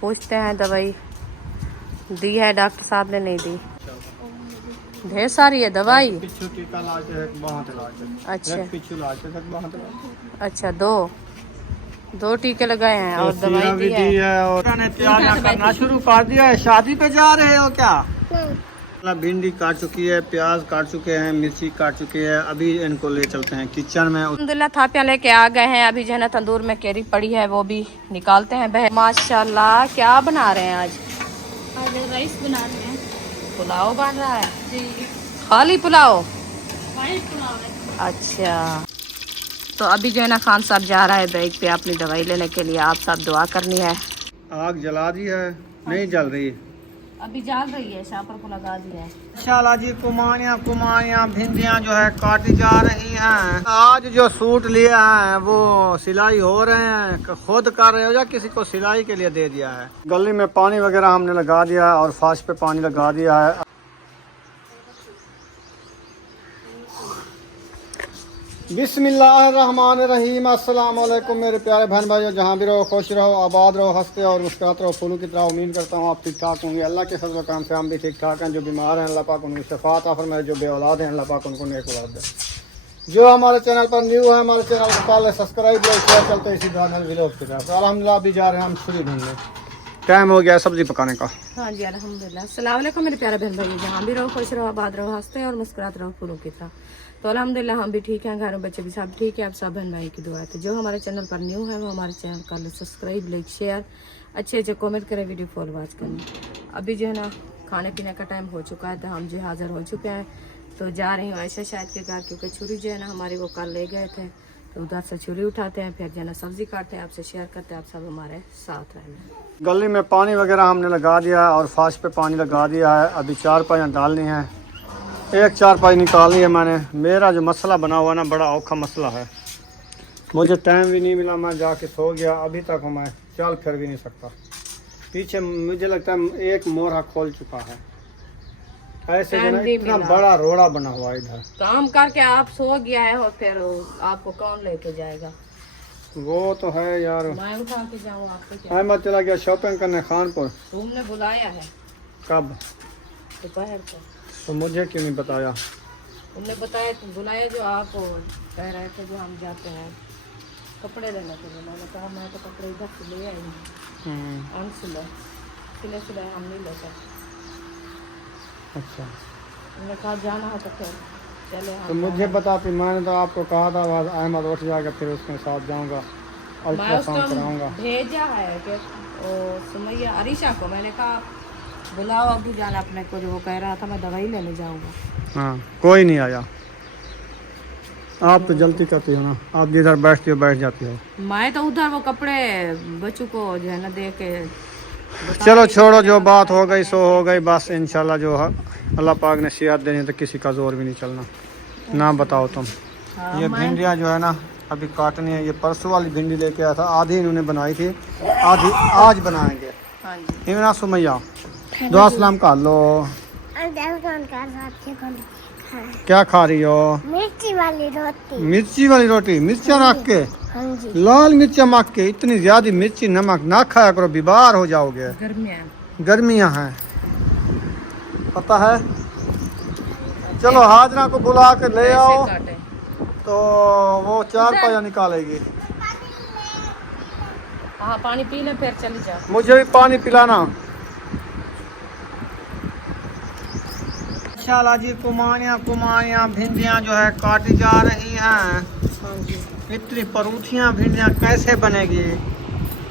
पूछते हैं दवाई दी है डॉक्टर साहब ने, नहीं दी। ढेर सारी है दवाई। अच्छा अच्छा, दो टीके लगाए हैं और दवाई दी है। और तैयार करना शुरू कर दिया है। शादी पे जा रहे हो क्या? भिंडी काट चुकी है, प्याज काट चुके हैं, मिर्ची काट चुके हैं। अभी इनको ले चलते हैं किचन में। अल्हम्दुलिल्लाह थापियाँ लेके आ गए हैं। अभी जो है ना तंदूर में केरी पड़ी है वो भी निकालते हैं। बहन माशाल्लाह क्या बना रहे हैं आज? राइस बना रहे हैं। पुलाव बन रहा है जी, खाली पुलाव? वाइट पुलाव है। अच्छा, तो अभी जो है ना खान साहब जा रहा है बैग पे अपनी दवाई लेने के लिए। आप सब दुआ करनी है। आग जला दी है, नहीं जल रही। अभी जल रही है, शापर को लगा दिया है। माशाल्लाह जी, कुमानियाँ भिंडियाँ जो है काटी जा रही हैं। आज जो सूट लिया है वो सिलाई हो रहे हैं, खुद कर रहे हो या किसी को सिलाई के लिए दे दिया है? गली में पानी वगैरह हमने लगा दिया है और फाश पे पानी लगा दिया है। बिस्मिल्लाहिर्रहमानिर्रहीम। अस्सलाम वालेकुम मेरे प्यारे बहन भाइयों, जहाँ भी रहो खुश रहो, आबाद रहो, हंसते और मुस्कुराते रहो फूलों की तरह। उम्मीद करता हूँ आप ठीक ठाक होंगे। अल्लाह के फजल काम से हम भी ठीक ठाक हैं। जो बीमार हैं अल्लाह पाक उनको शफात अता फरमाए, जो बे औलाद हैं अल्लाह पाक उनको नेक औलाद दे। जो हमारे चैनल पर न्यू है, हमारे चैनल को पहले सब्सक्राइब शेयर चलते इसी दानल व्लॉग की तरफ। अल्हम्दुलिल्लाह अभी जा रहे हैं हम छुरी ढूंढने। टाइम हो गया सब्जी पकाने का। हाँ जी अल्हम्दुलिल्लाह। अस्सलाम वालेकुम मेरे प्यारे बहन भाई, जहाँ भी रहो खुश रहो, आबाद रहो, हंसते और मुस्कुराते रहो फूलों की तरह। तो अल्हम्दुलिल्लाह हम भी ठीक हैं, घर में बच्चे भी सब ठीक है। आप सब बहन भाई की दुआ है। तो जो हमारे चैनल पर न्यू है वो हमारे चैनल कर ले सब्सक्राइब, लाइक, शेयर, अच्छे कमेंट करें, वीडियो फॉलो वॉच करें। अभी जो है ना खाने पीने का टाइम हो चुका है, तो हम जो हाजिर हो चुके हैं। तो जा रही हूँ ऐसा शायद के घर, क्योंकि छुरी जो है ना हमारे वो कल ले गए थे, तो उधर से छुरी उठाते हैं, फिर जो है ना सब्जी काटते हैं, आपसे शेयर करते हैं। आप सब हमारे साथ रहना। गली में पानी वगैरह हमने लगा दिया है और फाश पे पानी लगा दिया है। अभी 4 पाइयाँ डालनी है, एक 4 पाई निकालनी है मैंने। मेरा जो मसला बना हुआ ना बड़ा औखा मसला है, मुझे टाइम भी नहीं मिला, मैं जाके सो गया। अभी तक मैं चल फिर भी नहीं सकता। पीछे मुझे लगता है एक मोरा खोल चुका है। ऐसे जो ना इतना बड़ा रोड़ा बना हुआ है इधर। काम करके आप सो गया है और फिर आपको कौन लेके जाएगा? वो तो है यार, मैं उठा के जाऊँ आपको क्या? अहमद चला गया शॉपिंग करने खानपुर। तुमने बुलाया है? कब? दोपहर को। तो मुझे क्यों नहीं बताया? तुमने बताया, तुम बुलाया जो आप कह रहे थे जो हम जाते हैं कपड़े लेने के लिए। मैंने कहा मैं तो कपड़े इधर से ले आई हूँ अनसिले, सिले हम नहीं ले सकते। अच्छा, मैंने कहा जाना है तो फिर चले हम। तो मुझे बताती, मैंने तो आपको कहा था अहमद उठ जाएगा फिर उसके साथ जाऊंगा, अल्ट्रासाउंड कराऊंगा। भेजा है कि सुमैया अरीशा को, मैंने कहा बुलाओ अभी जाना अपने को, जो वो कह रहा था मैं दवाई लेने जाऊंगा। हाँ, कोई नहीं आया। आप तो जल्दी करती हो ना, आप जिधर बैठती हो बैठ जाती हो। मैं तो उधर वो कपड़े बच्चों को जो है ना दे के। चलो छोड़ो, जो बात हो गई सो हो गई। बस इंशाल्लाह जो है अल्लाह पाक ने सेहत देनी तो किसी का जोर भी नहीं चलना। ना बताओ तुम। ये भिंडियाँ जो है ना अभी काटनी है। ये परसों वाली भिंडी लेके आया था, आधी इन्होंने बनाई थी, आधी आज बनाएंगे। हाँ जी। इमरान सुमैया दुआ सलाम कर लो। क्या खा रही हो? मिर्ची वाली रोटी। मिर्ची वाली रोटी, मिर्चा रख के? हाँ जी। लाल मिर्चा मक के? इतनी ज्यादा मिर्ची नमक ना खाया करो, बीमार हो जाओगे। गर्मियाँ हैं पता है। चलो हाजरा को बुला के ले आओ तो वो 4 पाया निकालेगी। हाँ पानी पी ले फिर चली जा। मुझे भी पानी पिलाना। माशाल्लाह जी, कुमानियाँ भिंडियाँ जो है काटी जा रही हैं। इतनी परूथियाँ भिंडियाँ कैसे बनेगी?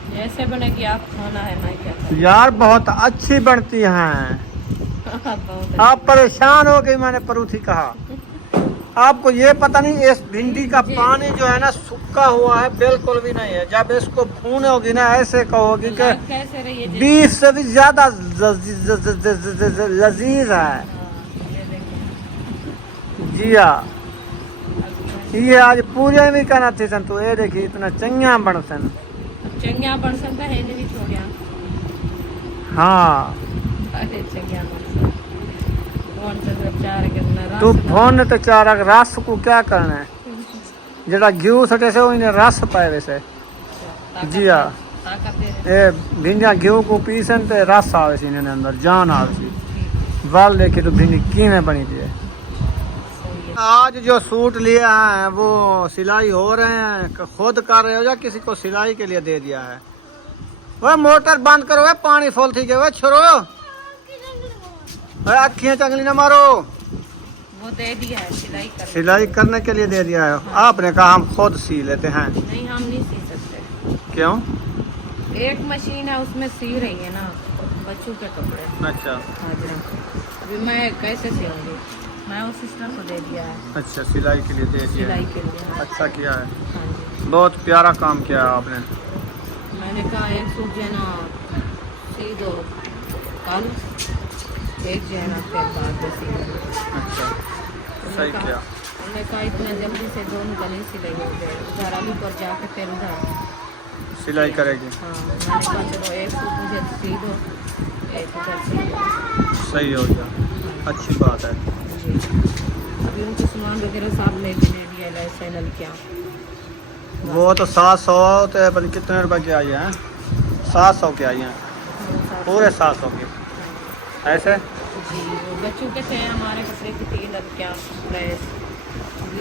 जैसे बनेगी आप खाना है ना क्या? यार बहुत अच्छी बनती हैं। बहुत आप परेशान हो गई, मैंने परूथी कहा। आपको ये पता नहीं इस भिंडी का पानी जो है ना सूखा हुआ है, बिल्कुल भी नहीं है। जब इसको भूनोगी ना ऐसे कहोगी कि बीफ से भी ज्यादा लजीज है। जी हाँ, ये आज पूरे भी कहना थी सन। तो ये देखिए इतना चंगा बनसन, चंगा बनसन का है नहीं छोड़िया। हाँ अरे चंगा बनसन कौन सा चार कितना तू फोन तो चारा रस को क्या करना है? जरा घी सटे से इन्हें रस पाए वैसे। जी हाँ, ताकत दे रहे ये भिंडियाँ घी को पीसन तो रस आवे सी इन्हें अंदर जान आवे सी वाल लेके तो भिंडी कीमें बनी थी। आज जो सूट लिए हैं वो सिलाई हो रहे हैं, खुद कर रहे हो या किसी को सिलाई के लिए दे दिया है? वह मोटर बंद करो, वह पानी फूल थी वह छोड़ो, वह अखियाँ चंगली न मारो। वो दे दिया है सिलाई करने के लिए दे दिया है। आपने कहा हम खुद सी लेते हैं। नहीं, हम नहीं सी सकते। क्यों? एक मशीन है उसमें सी रही है ना बच्चों के कपड़े। अच्छा। हाँ जी। अभी मैं कैसे सिलूंगी, मैं उस सिस्टर को दे दिया है। अच्छा, सिलाई के लिए दे दिया सिलाई है। के लिए। अच्छा किया है, हाँ जी। बहुत प्यारा काम किया है आपने। मैंने कहा एक सूट जो है ना सी दो कल, एक जो है ना फिर बाद में सी दो। अच्छा, सही किया। हमने कहा इतना जल्दी से दोनों का नहीं सिलेंगे, उधर अभी पर जाके फिर उधर सिलाई करेगी। हाँ, मैंने कहा चलो एक सूट मुझे सी दो, एक उधर सी दो। सही हो गया, अच्छी बात है। जी। अभी उनको सामान वगैरह सब ले देने दिया है नलकियाँ। वो तो 700 तो है, पता कितने रुपए की आई है? 700 की आई है, पूरे 700 की ऐसे। जी, वो बच्चों के थे हमारे कपड़े की 3 नलकियाँ,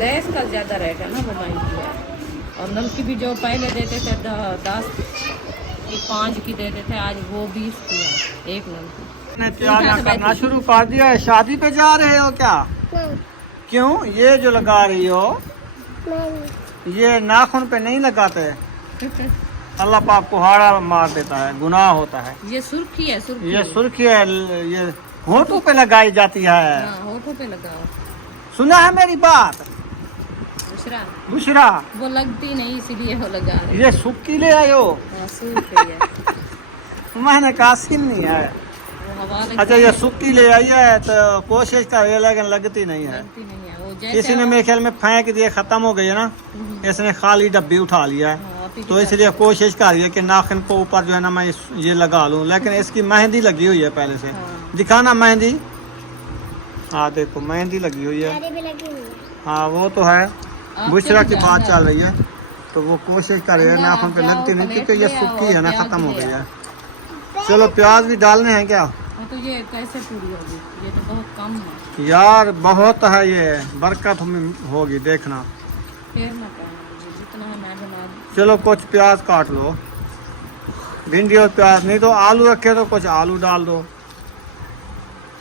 लेस का ज़्यादा रेट है ना, वो महंगी है। और नलकी भी जो पहले देते थे 10 की 5 की देते थे, आज वो 20 की है एक नलकी। तैयारियां करना शुरू कर दिया है, शादी पे जा रहे हो क्या? नहीं, क्यों? ये जो लगा रही हो नहीं, ये नाखून पे नहीं लगाते, अल्लाह पाक कुहाड़ा मार देता है, गुनाह होता है। ये सुर्खी है, सुर्खी। ये सुर्खी है, ये होठों पे लगाई जाती है। हाँ, होठों पे लगाओ। सुना है मेरी बात दूसरा बुशरा? वो लगती नहीं इसीलिए वो लगा रहे। ये सुक्की ले आयो? हाँ, सुर्खी है। मैंने कहा सिम नहीं है। वो हवा लगती अच्छा, ये सुक्की ले आई है तो कोशिश कर रही है लेकिन लगती नहीं है। लगती नहीं है वो, जैसे किसी ने मेरे ख्याल में फेंक दिए, खत्म हो गई है ना, इसने खाली डब्बी उठा लिया है, हाँ, आप ही तो इसलिए कोशिश कर रही है कि नाखून को ऊपर जो है ना मैं ये लगा लूं, लेकिन इसकी मेहंदी लगी हुई है पहले से। हाँ। दिखाना मेहंदी। हाँ देखो मेहंदी लगी हुई है। मेरी भी लगी हुई है। हाँ वो तो है, आपसे बुशरा भी की बात ज्यादा चल रही है तो वो कोशिश कर रही है, अंदर नाखून पे आप लगती जाओ, नहीं क्योंकि ये प्लेट ले सूखी आओ, है ना, प्याज खत्म हो ले गई है। पे चलो प्याज भी डालने हैं क्या? हाँ, तो ये कैसे पूरी होगी, ये तो बहुत कम है। यार बहुत है, ये बरकत होगी देखना। फिर ना कहना, जितना है मैं बना दूँ। चलो कुछ प्याज काट लो, भिंडी और प्याज, नहीं तो आलू रखे तो कुछ आलू डाल दो।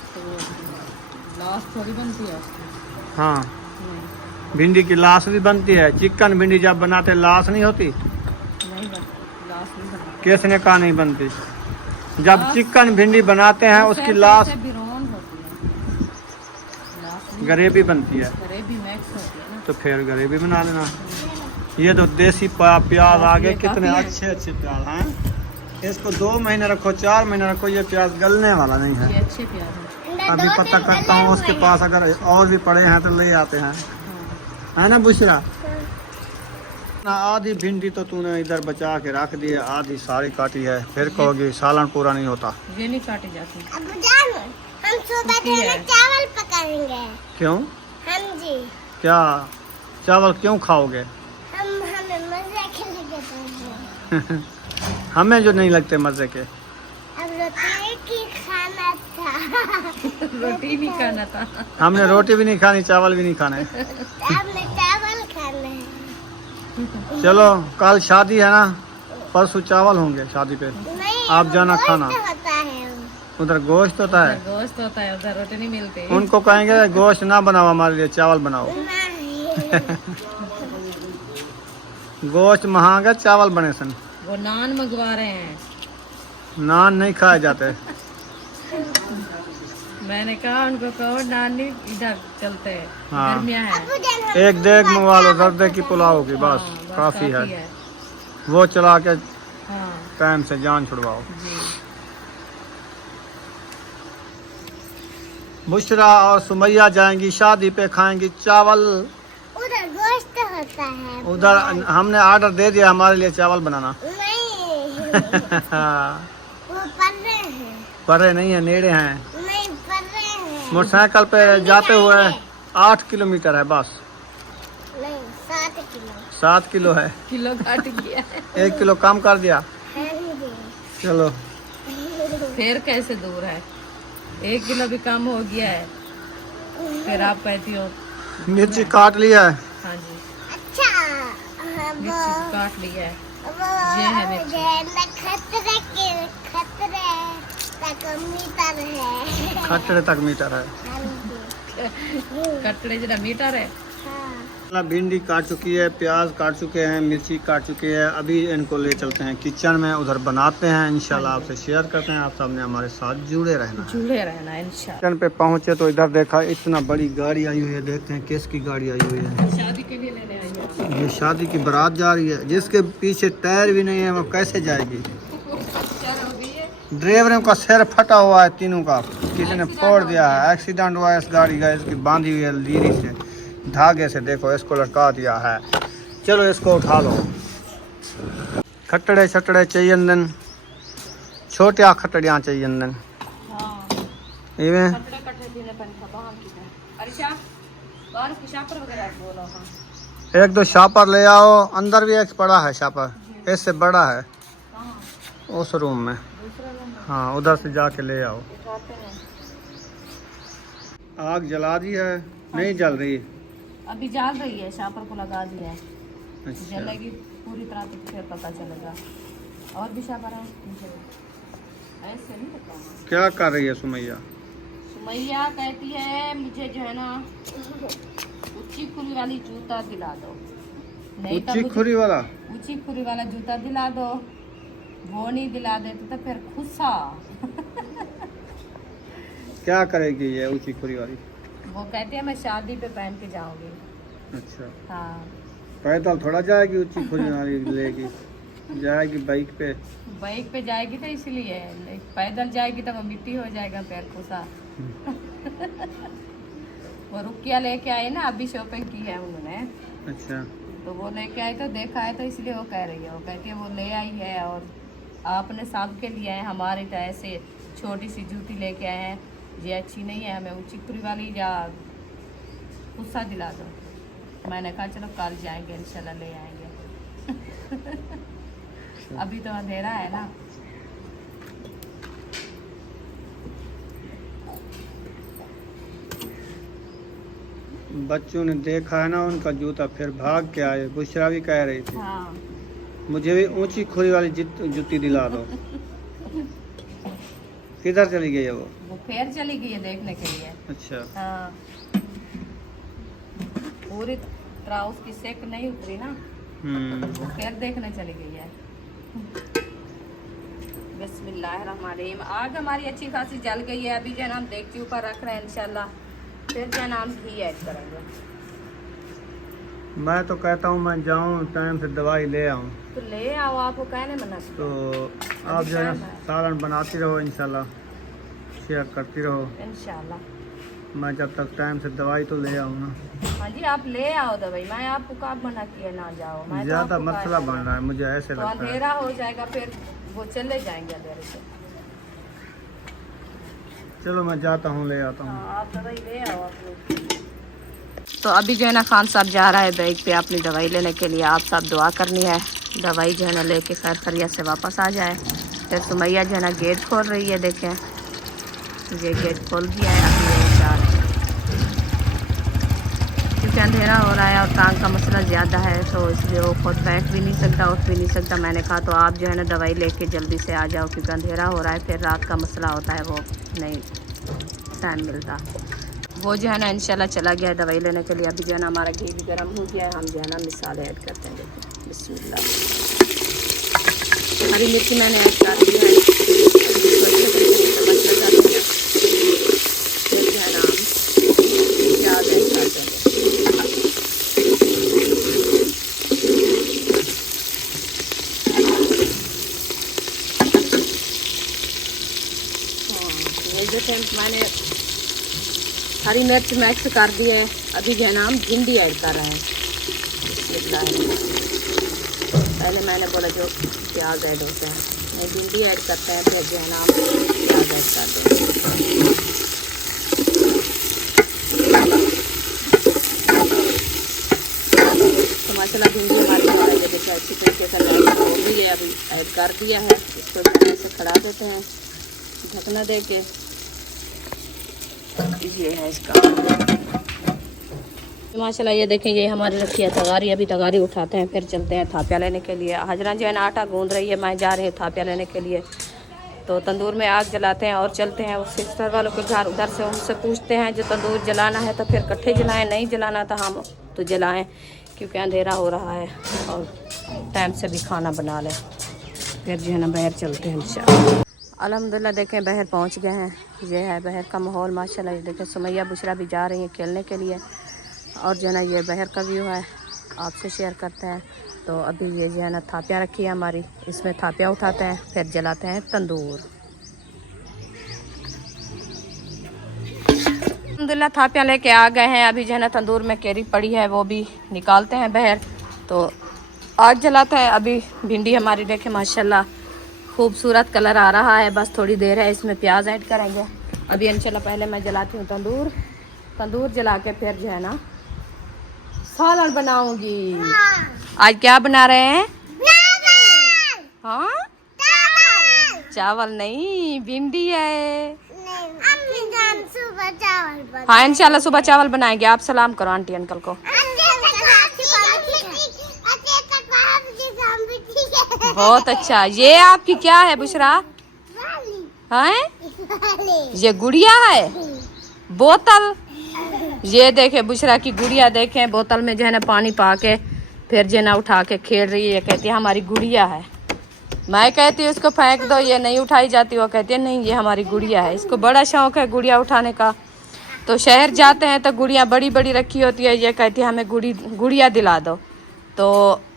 तो वो लास्ट थोड़ी बनती है उसकी। हाँ, नहीं, भिंडी की लाश भी बनती है। चिकन भिंडी जब बनाते लाश नहीं होती? नहीं बनती, लास्ट नहीं बनती। किसने कहा नहीं बनती? जब चिकन भिंडी बनाते हैं उसकी लाश बिरौन होती है, लास्ट नहीं, ग्रेवी बनती है। ग्रेवी मिक्स होती है ना। तो फिर ग्रेवी बना लेना। ये तो देसी प्याज आ गए, ये कितने काफी है। अच्छे अच्छे प्याज हैं। इसको 2 महीने रखो, 4 महीने रखो, ये प्याज गलने वाला नहीं है। ये अच्छे प्याज हैं। अभी पता करता हूँ उसके पास, अगर और भी पड़े हैं तो ले आते हैं, है ना बुशरा? ना आधी भिंडी तो तूने इधर बचा के रख दी है, आधी सारी काटी है, फिर कहोगी सालन पूरा नहीं होता। ये नहीं काटी जाती। अब जान हम सुबह सूखी है। में चावल पकाएंगे। क्यों? हम जी, क्या चावल क्यों खाओगे? हमें मजे के लगे। हमें जो नहीं लगते मजे के। अब रोटी की खाना था। रोटी नहीं खाना था। हमने रोटी भी नहीं खानी, चावल भी नहीं खाने। हमने चावल खाना है। चलो कल शादी है ना, परसों चावल होंगे शादी पे, नहीं, आप जाना गोश्त खाना। होता है। उधर गोश्त होता है, गोश्त होता है, उधर रोटी नहीं मिलती। उनको कहेंगे गोश्त ना बनाओ हमारे लिए, चावल बनाओ। नहीं, गोश्त महंगा, चावल बने सन। वो नान मंगवा रहे हैं। नान नहीं खाए जाते। मैंने कहा उनको कहो नान नहीं, इधर चलते हैं, हाँ। गर्मियाँ हैं। अब जान हम एक देग मंगवा लो, दर्दे की पुलाव की, बस हाँ, काफी है। वो चला के हाँ टाइम से जान छुड़वाओ। जी। बुशरा और सुमैया जाएंगी शादी पे, खाएंगी चावल। उधर गोश्त होता है। उधर हमने ऑर्डर दे दिया हमारे लिए चावल बनाना। नहीं, वो पढ़ रहे हैं। परे नहीं है, नेड़े हैं। नहीं, पढ़ रहे हैं। मोटरसाइकिल पे जाते हुए 8 किलोमीटर है बस। नहीं, 7 किलो। 7 किलो है, किलो काट गया है। 1 किलो कम कर दिया। है चलो फिर कैसे दूर है? 1 किलो भी कम हो गया है, फिर आप कहती हो। मिर्ची काट लिया है। हाँ जी, अच्छा मिर्ची काट लिया है। वो ये है मिर्ची। खतरे तक मीटर है। खटरे तक मीटर है। हाँ जी। कटड़े जरा मीटर है। हाँ। भिंडी काट चुकी है, प्याज काट चुके हैं, मिर्ची काट चुके हैं। अभी इनको ले चलते हैं किचन में, उधर बनाते हैं इंशाल्लाह। आपसे शेयर करते हैं। आप सबने हमारे साथ जुड़े रहना है। जुड़े रहना इंशाल्लाह। किचन पे पहुंचे तो इधर देखा इतना बड़ी गाड़ी आई हुई है। देखते हैं किसकी गाड़ी आई हुई है। शादी के लिए लेने आई है। ये शादी की बारात जा रही है, जिसके पीछे टायर भी नहीं है, वो कैसे जाएगी? ड्राइवरों का सिर फटा हुआ है तीनों का, किसी ने फोड़ दिया है। एक्सीडेंट हुआ है इस गाड़ी का। इसकी बांधी हुई है लीरी से, धागे से। देखो इसको लटका दिया है। चलो इसको उठा लो। खट्टड़े छटड़े चाहिए दिन, छोटे खट्टड़ियाँ चाहिए दिन। हाँ, इवें कटड़े कटड़े पीने पर बाहर की है। अरिशा बाहर की शापर वगैरह बोलो। हाँ, 1-2 शापर ले आओ। अंदर भी एक पड़ा है शापर, इससे बड़ा है कहाँ? उस रूम में। दूसरा रूम में हाँ, उधर से जाके ले आओ। उठाते हैं। आग जला दी है? नहीं जल रही? अभी जल रही है, शापर को लगा दिया है। अच्छा, जलेगी पूरी तरह तो फिर पता चलेगा। और भी शापर है ऐसे नहीं पता। क्या कर रही है सुमैया? सुमैया कहती है मुझे जो है ना ऊंची खुरी वाली जूता दिला दो। नहीं तो ऊंची मुझे खुरी वाला? ऊंची खुरी वाला जूता दिला दो। वो नहीं दिला देते तो फिर गुस्सा। क्या करेगी ये ऊंची खुरी वाली? वो कहती है मैं शादी पे पहन के जाऊंगी। अच्छा, हाँ, पैदल थोड़ा जाएगी ऊंची खुरी वाली लेगी, जाएगी बाइक पे। बाइक पे जाएगी तो इसलिए, नहीं पैदल जाएगी तो वो मिट्टी हो जाएगा पैर खुशा। वो रुकिया लेके आई ना, अभी शॉपिंग की है उन्होंने, अच्छा, तो वो लेके आई तो देखा है, तो इसलिए वो कह रही है। वो कहती है वो ले आई है और आपने सबके लिए है, हमारी तो ऐसे छोटी सी जूती लेके आए हैं, ये अच्छी नहीं है, हमें ऊंची खुरी वाली या गुस्सा दिला दो। मैंने कहा चलो कल जाएंगे इंशाल्लाह ले आएंगे। अभी तो अंधेरा है ना। बच्चों ने देखा है ना उनका जूता, फिर भाग के आए। बुशरा भी कह रही थी हाँ, मुझे भी ऊंची खुरी वाली जूती दिला दो। किधर चली गई है वो? फिर चली गई है देखने के लिए। अच्छा, हाँ, पूरी तरह उसकी सेक नहीं उतरी ना, वो फिर देखने चली गई है। बिस्मिल्लाहिर्रहमानिर्रहीम। आग हमारी अच्छी खासी जल गई है। अभी जो है ना हम देगची ऊपर रख रहे हैं इंशाल्लाह, फिर जो है ना हम घी ऐड करेंगे। मैं तो कहता हूँ मैं जाऊँ टाइम से दवाई ले आऊँ। तो ले आओ, आपको कहने मना किया। तो आप जो है सालन बनाती रहो, इंशाल्लाह शेयर करती रहो। इंशाल्लाह मैं जब तक टाइम से दवाई तो ले आऊँ ना। हाँ जी, आप ले आओ दवाई। मैं आपको कब मना किया ना जाओ। मैं तो ज़्यादा आपको कहा मसला है, बन रहा है मुझे, ऐसे तो लगता है। अंधेरा हो जाएगा, फिर वो चले जाएंगे अंधेरे से। चलो मैं जाता हूँ, ले आता हूँ। हाँ, आप दवाई ले आओ आप लोग। तो अभी जो है ना खान साहब जा रहा है बैग पे अपनी दवाई लेने के लिए। आप सब दुआ करनी है दवाई जो है ना लेके खैर खैरियत से वापस आ जाए। फिर सुमैया जो है ना गेट खोल रही है। देखें ये गेट खोल दिया है। अभी वो जा रहा है क्योंकि अंधेरा हो रहा है और टांग का मसला ज़्यादा है, तो इसलिए वो खुद बैठ भी नहीं सकता, उठ भी नहीं सकता। मैंने कहा तो आप जो है ना दवाई लेके जल्दी से आ जाओ, क्योंकि अंधेरा हो रहा है, फिर रात का मसला होता है, वो नहीं टाइम मिलता। वो जो है ना इंशाल्लाह चला गया है दवाई लेने के लिए। अभी जो है ना हमारा घी भी गर्म हो गया है। हम जो है ना मिसाले ऐड करते हैं। देखिए बिस्मिल्लाह। हरी मिर्ची मैंने ऐड कर दी है। फिर जो है ना हम प्याज ऐड कर देंगे। ये जो मैंने हरी मिर्च मिक्स कर दी है। अभी जो है ना हम भिंडी ऐड कर रहे हैं। पहले मैंने बोला जो प्याज ऐड होते हैं, ये भिंडी ऐड करते हैं, फिर जो है ना हम प्याज ऐड करते हैं। तो माशाल्लाह भिंडी हमारी देखिए अच्छी तरीके से हो गई है। अभी ऐड कर दिया है। इसको जो है ऐसे खड़ा देते हैं ढकना दे के। ये है इसका माशाल्लाह। ये देखें ये हमारी रखी है तगारी। अभी तगारी उठाते हैं फिर चलते हैं थापिया लेने के लिए। हाजरा जो है ना आटा गूंद रही है, मैं जा रही हूँ थापिया लेने के लिए। तो तंदूर में आग जलाते हैं और चलते हैं उस सिस्टर वालों के घर। उधर से उनसे पूछते हैं जो तंदूर जलाना है तो फिर इकट्ठे जलाएं, नहीं जलाना तो हम तो जलाएं क्योंकि अंधेरा हो रहा है और टाइम से भी खाना बना लें। फिर जो है ना बाहर चलते हैं इंशाअल्लाह। अल्हम्दुलिल्लाह देखें बाहर पहुंच गए हैं। ये है बाहर का माहौल माशाल्लाह। ये देखें सुमैया बुशरा भी जा रही हैं खेलने के लिए और जो है ना ये बाहर का व्यू है आपसे शेयर करते हैं। तो अभी ये जो है ना थापियाँ रखी है हमारी, इसमें थापियाँ उठाते हैं फिर जलाते हैं तंदूर। अल्हम्दुलिल्लाह थापियाँ लेके आ गए हैं। अभी जो है ना तंदूर में केरी पड़ी है वो भी निकालते हैं बाहर तो आग जलाते हैं। अभी भिंडी हमारी देखें माशाल्लाह खूबसूरत कलर आ रहा है। बस थोड़ी देर है, इसमें प्याज ऐड करेंगे। अभी इंशाल्लाह पहले मैं जलाती हूँ तंदूर। तंदूर जला के फिर जो है ना सालन बनाऊंगी। आज क्या बना रहे हैं? हाँ चावल नहीं भिंडी है। सुबह चावल हाँ इंशाल्लाह सुबह चावल बनाएंगे। आप सलाम करो आंटी अंकल को। बहुत अच्छा। ये आपकी क्या है बुशरा? हैं? ये गुड़िया है बोतल। ये देखे बुशरा की गुड़िया देखें बोतल में जो है ना पानी पा के फिर जो है ना उठा के खेल रही है। ये कहती है हमारी गुड़िया है। मैं कहती हूँ उसको फेंक दो, ये नहीं उठाई जाती। वो कहती है नहीं ये हमारी गुड़िया है। इसको बड़ा शौक है गुड़िया उठाने का। तो शहर जाते हैं तो गुड़िया बड़ी बड़ी रखी होती है। ये कहती है हमें गुड़िया दिला दो। तो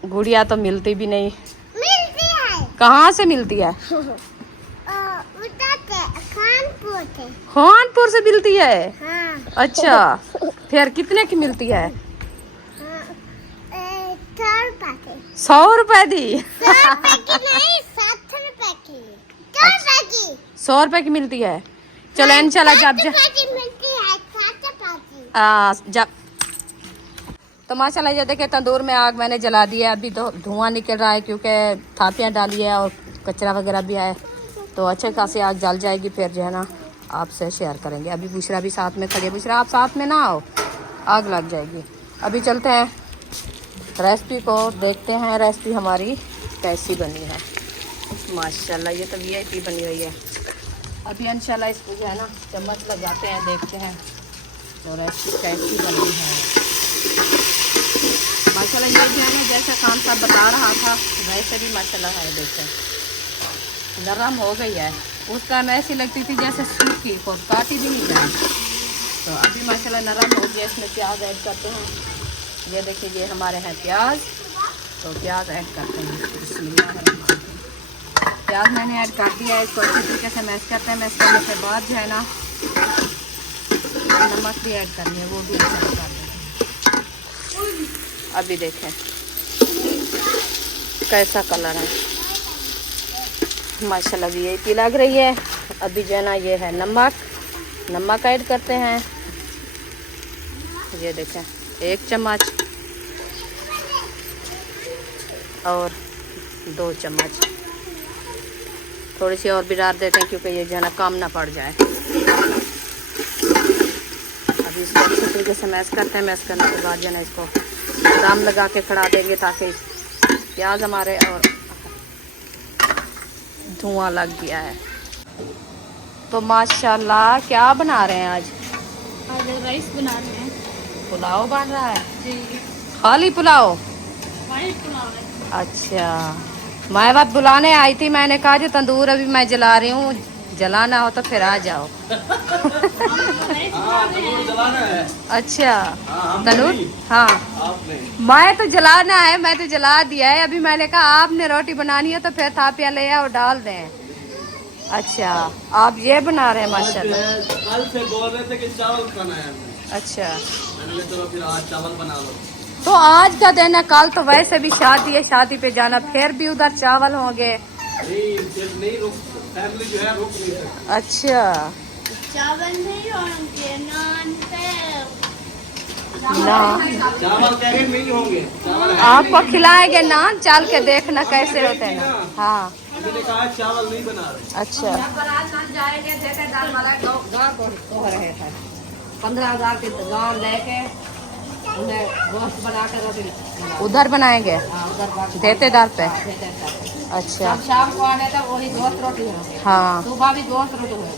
गुड़िया तो मिलती भी नहीं। मिलती है। कहाँ से मिलती है? खानपुर से मिलती है। हाँ। अच्छा फिर कितने की मिलती है? 100 रुपए दी। 100 रुपए की मिलती है। चलो इंशाल्लाह जब तो माशाल्लाह ये देखे तंदूर में आग मैंने जला दी है। अभी तो धुआं निकल रहा है क्योंकि थापियाँ डाली है और कचरा वगैरह भी है। तो अच्छे खासी आग जल जाएगी फिर जो है ना आपसे शेयर करेंगे। अभी बुशरा भी साथ में खड़ी है। बुशरा आप साथ में ना आओ, आग लग जाएगी। अभी चलते हैं रेसिपी को देखते हैं। रेसिपी हमारी कैसी बनी है माशाल्लाह। ये तो VIP बनी हुई है। अभी इंशाल्लाह इसको जो है ना चम्मच लगाते हैं, देखते हैं तो रेसिपी कैसी बनी है माशाल्लाह। ये जो है ना जैसा खान साहब बता रहा था वैसे भी माशाल्लाह है। देखें नरम हो गई है। उस टाइम ऐसी लगती थी जैसे सूखी को काटी भी नहीं जाए। तो अभी माशाल्लाह नरम हो गया। इसमें प्याज ऐड करते हैं। ये देखिए ये हमारे हैं प्याज। तो प्याज ऐड करते हैं। प्याज मैंने ऐड कर दिया है। इसको अच्छी तरीके से मैश करते हैं। मैश करने के बाद जो है ना नमक भी ऐड करनी है, वो भी ऐड कर देते हैं। अभी देखें कैसा कलर है माशाल्लाह। VIP लग रही है। अभी जो है ना ये है नमक ऐड करते हैं। ये देखें 1 चम्मच और 2 चम्मच। थोड़ी सी और भी डाल देते हैं क्योंकि ये जो है ना कम ना पड़ जाए। अभी इसको अच्छी तरीके से मैश करते हैं। मैश करने के बाद जो है ना इसको दम लगा के खड़ा देंगे ताकि प्याज हमारे और धुआं लग गया है। तो माशाल्लाह क्या बना रहे हैं आज? राइस बना रहे हैं। पुलाव बन रहा है जी। खाली पुलाव? वाइट पुलाव है। अच्छा मैं बात बुलाने आई थी। मैंने कहा जो तंदूर अभी मैं जला रही हूँ, जलाना हो तो फिर आ जाओ। अच्छा तंदूर हाँ मैं तो जलाना है, मैं तो जला दिया है। अभी मैंने कहा आपने रोटी बनानी है तो फिर थापिया ले आओ डाल दें। अच्छा आप ये बना रहे हैं माशाल्लाह। कल से बोल रहे थे कि चावल खाना है। अच्छा मैंने चलो फिर आज चावल बना लो। तो आज का दिन है, कल तो वैसे भी शादी है, शादी पे जाना, फिर भी उधर चावल होंगे। नहीं रुक, फैमिली जो है रुक नहीं सकती। अच्छा चावल नहीं होंगे, नान ना चावल कैरेट नहीं होंगे। चावल आपको खिलाएंगे नान, चल के देखना कैसे होते हैं ना। हाँ मैंने कहा चावल नहीं बना रहे। अच्छा, बारात ना जाएंगे देते दाल वाला गाँव को रहे थे 15,000 के गाँव लेके उन्हें गोश्त बना के रोटी बनाओ। उधर बनाएंगे उधर बात देते दार पे। देते थे। अच्छा, अब शाम को आने तक वही गोश्त रोटी है, हाँ, सुबह भी गोश्त रोटी है।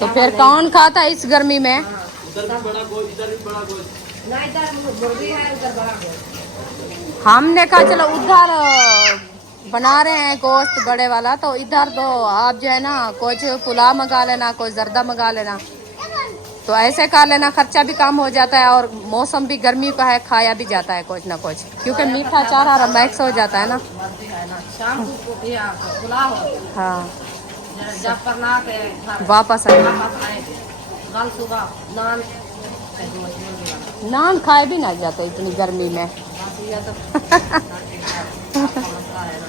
तो फिर कौन खाता है इस गर्मी में? उधर भी बड़ा गोश्त, इधर भी बड़ा गोश्त। ना इधर मुर्गी है, उधर बड़ा गोश्त। हमने कहा चलो उधर बना रहे हैं गोश्त बड़े वाला, तो इधर तो आप जो है ना कुछ पुलाव मंगा लेना, कुछ जर्दा मंगा लेना, तो ऐसे कर लेना, खर्चा भी कम हो जाता है और मौसम भी गर्मी का है, खाया भी जाता है कुछ ना कुछ, क्योंकि मीठा चारा मैक्स हो जाता है ना। शाम को पुलाव हाँ, जब करना के वापस आए कल सुबह नान नान खाए भी ना जाते इतनी गर्मी में।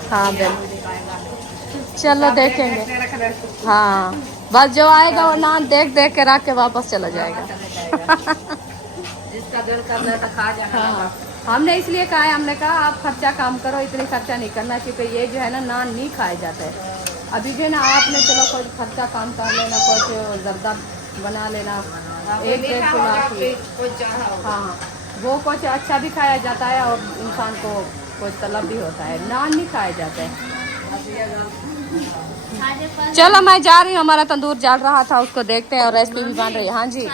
हाँ बिल्कुल, चलो देखेंगे। हाँ, बस जो आएगा वो नान देख देख के रख के वापस चला जाएगा। जिसका दिल करना तो खा जाना। हाँ, हमने इसलिए कहा है, हमने कहा आप खर्चा कम करो, इतनी खर्चा नहीं करना, क्योंकि ये जो है ना नान नहीं खाए जाते हैं। अभी जो है ना आपने चलो कुछ खर्चा कम कर लेना, कुछ जर्दा बना लेना, एक डेढ़ किलो। हाँ, वो कुछ अच्छा भी खाया जाता है और इंसान को कुछ तलब भी होता है, नान नहीं खाए जाते। चलो मैं जा रही हूँ, हमारा तंदूर जल रहा था, उसको देखते हैं और रेसिपी भी बन रही है। हाँ जी,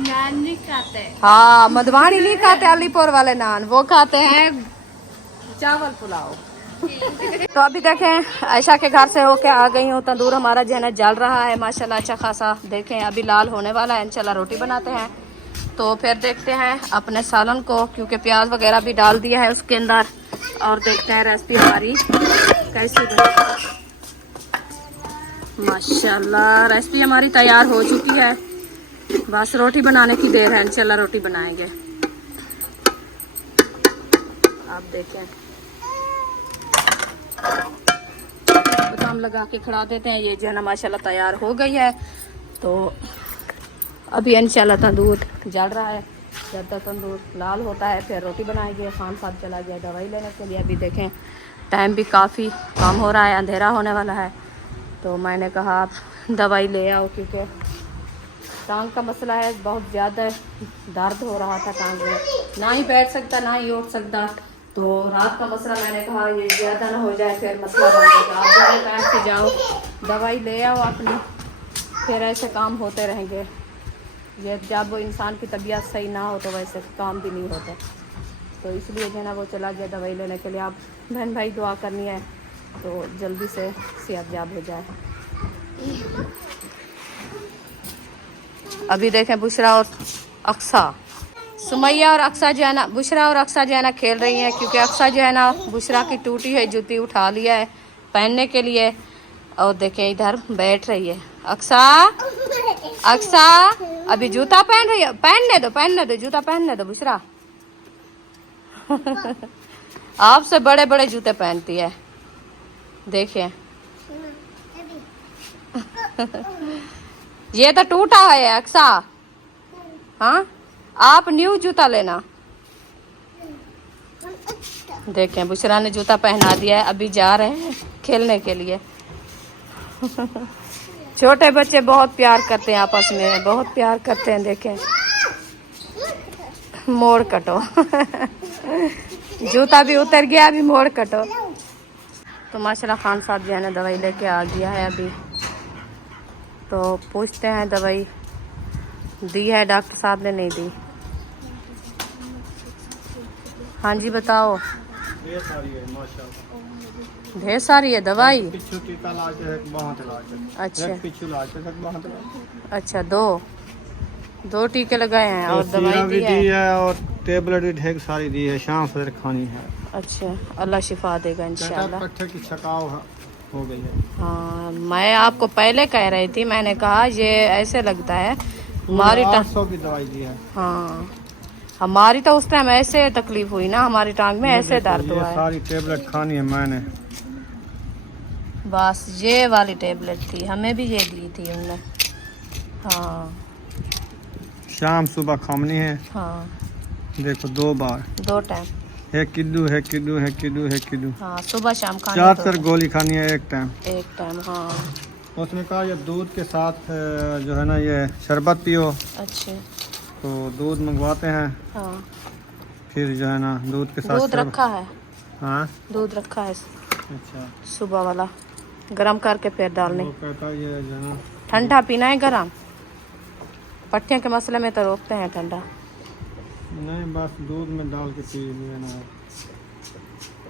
नान नहीं खाते। हाँ, मधुवानी नहीं खाते अलीपुर वाले नान, वो खाते हैं चावल पुलाव। तो अभी देखें आयशा के घर से होके आ गई हूँ, तंदूर हमारा जो है ना जल रहा है माशाल्लाह अच्छा खासा। देखें अभी लाल होने वाला है, इंशाल्लाह रोटी बनाते हैं। तो फिर देखते हैं अपने सालन को, क्योंकि प्याज वगैरह भी डाल दिया है उसके अंदर, और देखते हैं रेसिपी हमारी कैसी बनी। माशाल्लाह रेसिपी हमारी तैयार हो चुकी है, बस रोटी बनाने की देर है, इंशाल्लाह रोटी बनाएंगे। आप देखें बदाम लगा के खड़ा देते हैं, ये जो है ना माशाल्लाह तैयार हो गई है। तो अभी इंशाल्लाह तंदूर जल रहा है, जब तक तंदूर लाल होता है फिर रोटी बनाएंगे। खान साहब चला गया दवाई लेने के लिए। अभी देखें टाइम भी काफ़ी कम हो रहा है, अंधेरा होने वाला है, तो मैंने कहा आप दवाई ले आओ, क्योंकि टांग का मसला है, बहुत ज़्यादा दर्द हो रहा था टांग में, ना ही बैठ सकता ना ही उठ सकता। तो रात का मसला मैंने कहा ये ज़्यादा ना हो जाए, फिर मसला बन जाएगा। आप जल्दी टाइम से जाओ, दवाई ले आओ अपनी, फिर ऐसे काम होते रहेंगे। ये जब इंसान की तबीयत सही ना हो तो वैसे काम भी नहीं होते, तो इसलिए जो है ना वो चला गया दवाई लेने के लिए। आप बहन भाई दुआ करनी है तो जल्दी से सेहतयाब हो जाए। अभी देखें बुशरा और अक्सा, सुमैया और अक्सा जो है ना, बुशरा और अक्सा जो है ना खेल रही हैं, क्योंकि अक्सा जो है ना बुशरा की टूटी है जूती उठा लिया है पहनने के लिए, और देखें इधर बैठ रही है अक्सा। अक्सा अभी जूता पहन रही है, पहनने दो जूता पहनने दो बुशरा। आपसे बड़े बड़े जूते पहनती है, देखिए। ये तो टूटा है अक्सा। हाँ, आप न्यू जूता लेना। देखें बुशरा ने जूता पहना दिया है, अभी जा रहे हैं खेलने के लिए। छोटे बच्चे बहुत प्यार करते हैं आपस में, बहुत प्यार करते हैं। देखें मोड़ कटो। जूता भी उतर गया, अभी मोड़ कटो। तो माशाल्लाह खान साहब जो है ना दवाई लेके आ गया है अभी, तो पूछते हैं दवाई दी है डॉक्टर साहब ने, नहीं दी। हाँ जी बताओ। ढेर सारी है माशाल्लाह, ढेर सारी है दवाई। पिछू टीका इलाज है, बहुत इलाज है। अच्छा पिछू इलाज है, बहुत इलाज। अच्छा, दो टीके लगाए हैं और तो दवाई सीरम भी दी दी है। है और टेबलेट भी ढेर सारी दी है, शाम से खानी है। अच्छा, अल्लाह शिफा देगा इंशाल्लाह। पट्टे की छकाव हो गई है। हाँ, मैं आपको पहले कह रही थी, मैंने कहा ये ऐसे लगता है हमारी 800 की दवाई दी है। हाँ, हमारी तो उस टाइम ऐसे तकलीफ हुई ना, हमारी टांग में ऐसे दर्द ये हुआ है। सारी टेबलेट खानी है मैंने। बस ये वाली टेबलेट थी, हमें भी ये दी थी उन्होंने। हाँ शाम सुबह खानी है। हाँ, देखो 2 बार। 2 टाइम। एक किद्दू है, किद्दू है, किद्दू है, किद्दू। हाँ सुबह शाम खाने चार तो तर गोली खानी है एक टाइम। एक टाइम। हाँ उसने कहा ये दूध के साथ जो है ना ये शरबत पियो, अच्छे। तो दूध मंगवाते हैं, हाँ फिर जो है ना दूध के साथ दूध रखा है, हाँ दूध रखा है अच्छा। सुबह वाला, गरम करके फिर डालने। वो कहता है ये जो है ना ठंडा पीना है गरम, पट्टियों के मसले में तो रोकते हैं ठंडा। नहीं, बस दूध में डाल के पी लेना है,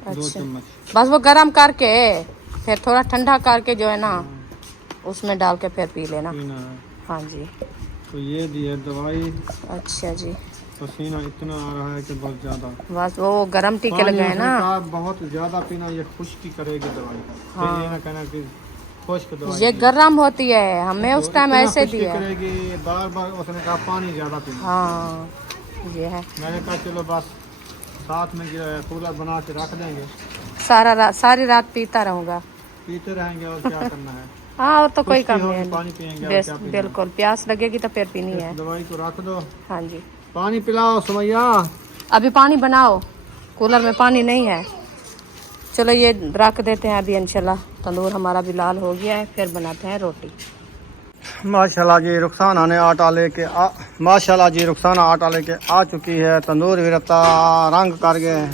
2 अच्छा चम्मच। बस वो गरम करके फिर थोड़ा ठंडा करके जो है ना उसमें डाल के फिर पी लेना। पीना है। हाँ जी। तो ये दी है दवाई। अच्छा जी। पसीना इतना आ रहा है कि बहुत ज्यादा। बस वो गरम टीके पानी लगे हैं उसने ना। कहा बहुत ज्यादा पीना, ये खुश्की करेगी दवाई। हाँ। फिर ये ना कहना कि खुश्क दवाई ये दी। गरम होती है, हमें उस टाइम इतना ऐसे खुश्की दिया। करेगी, बार बार उसने कहा पानी ज्यादा पीना। हाँ ये है। मैंने कहा चलो बस साथ में जो है कूलर बना के रख देंगे, सारी रात पीता रहूंगा। पीते रहेंगे और क्या करना है। हाँ और तो कोई खुश्की काम होगी, नहीं पानी पियेंगे और है। क्या पीना है। बिल्कुल प्यास लगेगी तो फिर पीनी है। इस दवाई को रख दो, हाँ जी। पानी पिलाओ सुमैया। अभी पानी बनाओ, कूलर में पानी नहीं है। चलो ये रख देते हैं अभी इंशाल्लाह। तंदूर हमारा भी लाल हो गया है, फिर बनाते हैं रोटी। माशाल्लाह जी रुखसाना ने आटा लेके माशाल्लाह जी रुखसाना आटा लेके आ चुकी है। तंदूर भी रत्ता रंग कर गए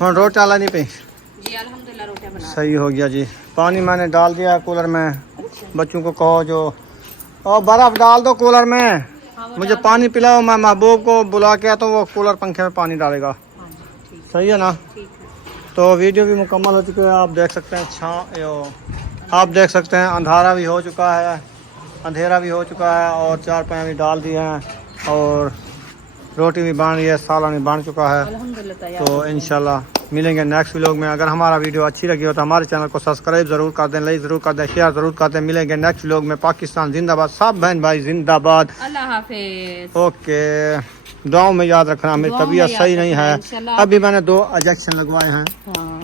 हम, रोटी वाला नहीं पे जी अल्हम्दुलिल्लाह रोटी बना। सही हो गया जी। पानी मैंने डाल दिया है कूलर में। बच्चों को कहो जो और बर्फ डाल दो कूलर में, मुझे पानी पिलाओ। मैं महबूब को बुला के आता हूँ, वो कूलर पंखे में पानी डालेगा। सही है ना। तो वीडियो भी मुकम्मल हो चुकी है, आप देख सकते हैं। आप देख सकते हैं अंधारा भी हो चुका है, अंधेरा भी हो चुका है, और 4 पाए भी डाल दिए हैं, और रोटी भी बन रही है, सालन भी बन चुका है। अल्हम्दुलिल्लाह तैयार। तो इंशाल्लाह मिलेंगे नेक्स्ट व्लॉग में। अगर हमारा वीडियो अच्छी लगी हो तो हमारे चैनल को सब्सक्राइब ज़रूर कर दें, लाइक ज़रूर कर दें, शेयर ज़रूर कर दें। मिलेंगे नेक्स्ट व्लॉग में। पाकिस्तान जिंदाबाद, सब बहन भाई जिंदाबाद। अल्लाह हाफिज। ओके, दुआओं में याद रखना। मेरी दुआओं में तबीयत याद सही नहीं रखना है, इंशाल्लाह। अभी मैंने 2 इंजेक्शन लगवाए हैं। हाँ